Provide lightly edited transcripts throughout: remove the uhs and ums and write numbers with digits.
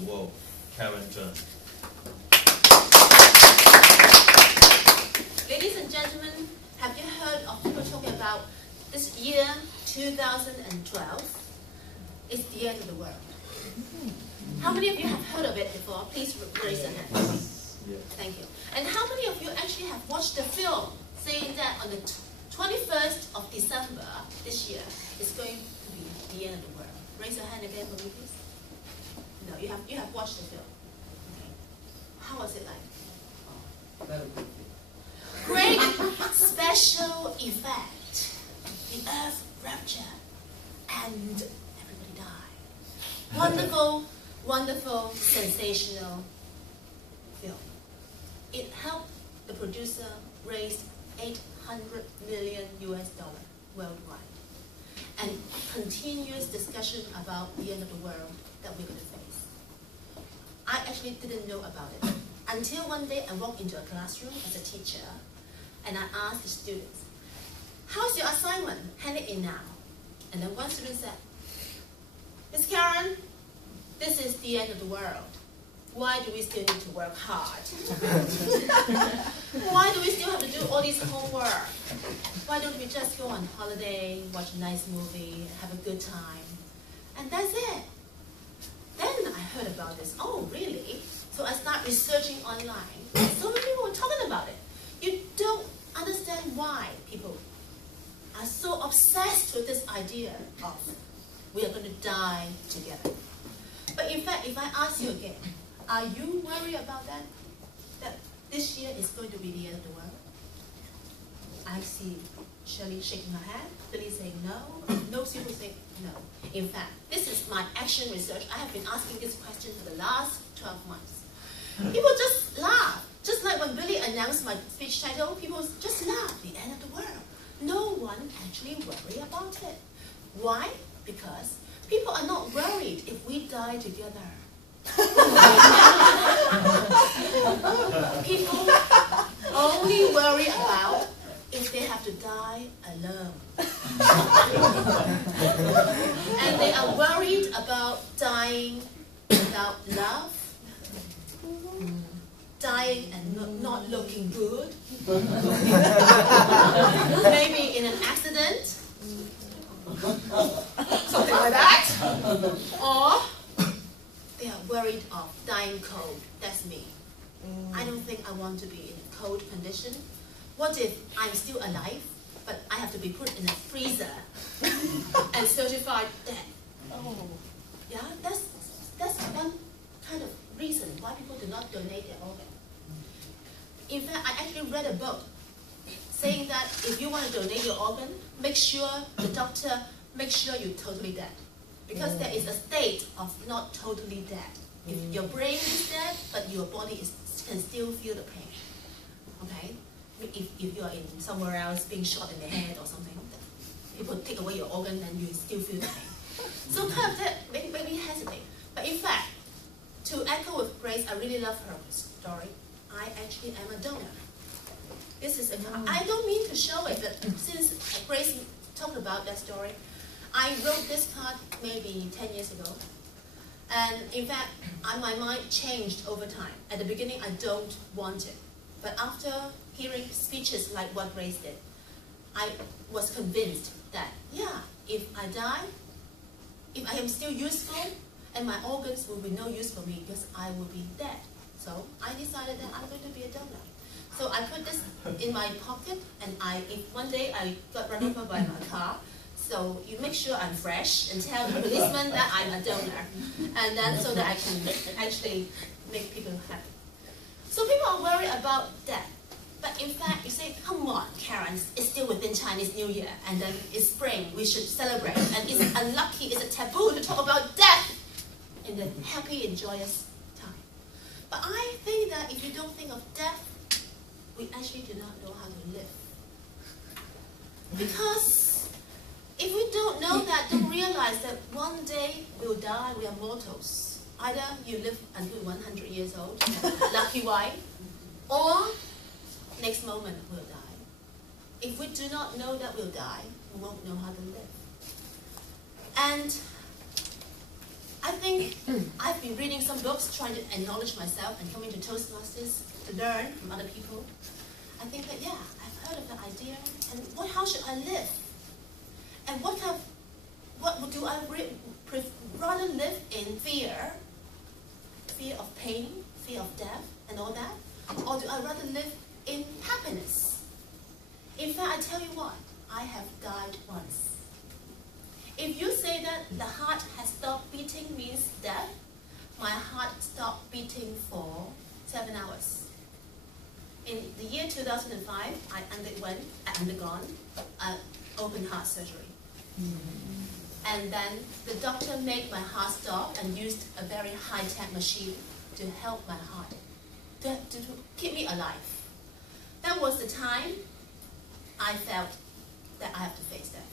world. Karen Zheng. Ladies and gentlemen, have you heard of people talking about this year, 2012, is the end of the world? How many of you have heard of it before? Please raise your hand. Yeah. Thank you. And how many of you actually have watched the film saying that on the 21st of December this year is going to be the end of the world? Raise your hand again for me, please. No, you have watched the film. Okay. How was it like? Great special effect. The earth rupture and everybody died. Wonderful, wonderful, sensational film. It helped the producer raise $800 million worldwide. And continuous discussion about the end of the world that we're going to face. I actually didn't know about it until one day I walked into a classroom as a teacher and I asked the students, how's your assignment? Hand it in now. And then one student said, Miss Karen, this is the end of the world. Why do we still need to work hard? Why do we still have to do all this homework? Why don't we just go on holiday, watch a nice movie, have a good time? And that's it. Then I heard about this. Oh, really? So I started researching online. So many people were talking about it. You don't understand why people are so obsessed with this idea of we are going to die together. But in fact, if I ask you again, are you worried about that? That this year is going to be the end of the world? I see Shirley shaking her head, Billy saying no, no people saying no. In fact, this is my action research. I have been asking this question for the last 12 months. People just laugh. Just like when Billy announced my speech title, people just laugh, the end of the world. No one actually worry about it. Why? Because people are not worried if we die together. People only worry about if they have to die alone. And they are worried about dying without love, dying and not looking good, maybe in an accident, something like that, or they are worried of dying cold. That's me. I don't think I want to be in a cold condition. What if I'm still alive, but I have to be put in a freezer and certified dead? Oh, yeah, that's one kind of reason why people do not donate their organ. In fact, I actually read a book saying that if you want to donate your organ, make sure the doctor makes sure you're totally dead. Because there is a state of not totally dead. If your brain is dead, but your body can still feel the pain. Okay? If you're in somewhere else being shot in the head or something, people take away your organ and you still feel the pain. So kind of that made me hesitate. But in fact, to echo with Grace, I really love her story. I actually am a donor. This is I don't mean to show it, but since Grace talked about that story, I wrote this card maybe 10 years ago. And in fact, my mind changed over time. At the beginning, I don't want it. But after hearing speeches like what Grace did, I was convinced that, yeah, if I die, if I am still useful, and my organs will be no use for me because I will be dead. So I decided that I'm going to be a donor. So I put this in my pocket, and if one day I got run over by my car, so you make sure I'm fresh and tell the policeman that I'm a donor, and then so that I can actually make people happy. So people are worried about death, but in fact you say, come on, Karen, it's still within Chinese New Year, and then it's spring, we should celebrate, and it's unlucky, it's a taboo to talk about death in the happy and joyous time. But I think that if you don't think of death, we actually do not know how to live. Because if we don't know that, don't realize that one day we'll die, we are mortals. Either you live until 100 years old, lucky wife, or next moment we'll die. If we do not know that we'll die, we won't know how to live. And I think think I've been reading some books, trying to acknowledge myself and coming to Toastmasters to learn from other people. I think that, yeah, I've heard of the idea, and how should I live? And what do I rather live in fear of pain, fear of death, and all that? Or do I rather live in happiness? In fact, I tell you what, I have died once. If you say that the heart has stopped beating means death, my heart stopped beating for 7 hours. In the year 2005, I undergone open heart surgery. And then the doctor made my heart stop and used a very high-tech machine to help my heart, to keep me alive. That was the time I felt that I have to face that.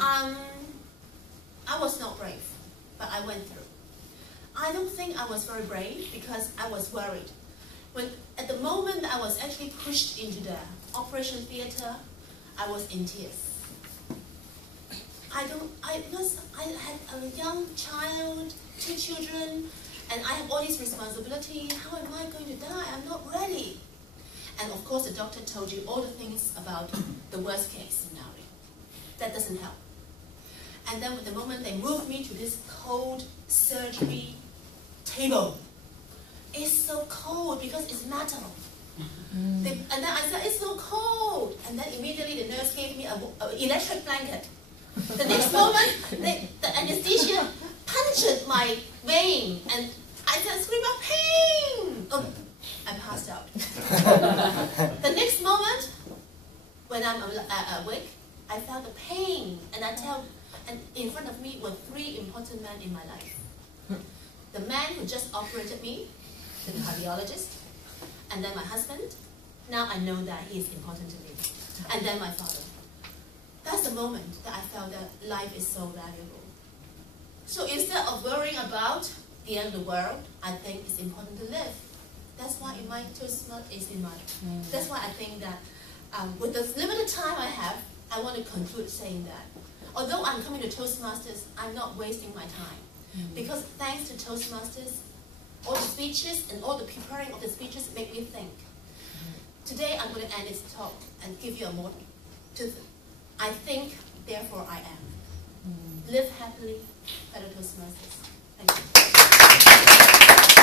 I was not brave, but I went through. I don't think I was very brave because I was worried. At the moment I was actually pushed into the operation theater, I was in tears. Because I had a young child, 2 children, and I have all these responsibilities. How am I going to die? I'm not ready. And of course the doctor told you all the things about the worst case scenario. That doesn't help. And then at the moment they moved me to this cold surgery table. It's so cold because it's metal. And then I said, it's so cold. And then immediately the nurse gave me an electric blanket. The next moment, the anesthesia punctured my vein. And I said, scream of pain. Oh, I passed out. The next moment, when I'm awake, I felt the pain. And in front of me were 3 important men in my life. The man who just operated me, the cardiologist, and then my husband. Now I know that he is important to me. And then my father. That's the moment that I felt that life is so valuable. So instead of worrying about the end of the world, I think it's important to live. That's why in my Toastmasters that's why I think that with the limited time I have, I want to conclude saying that although I'm coming to Toastmasters, I'm not wasting my time. Because thanks to Toastmasters, all the speeches and all the preparing of the speeches make me think. Today I'm going to end this talk and give you a more I think, therefore I am. Live happily, fellow Toastmasters. Thank you.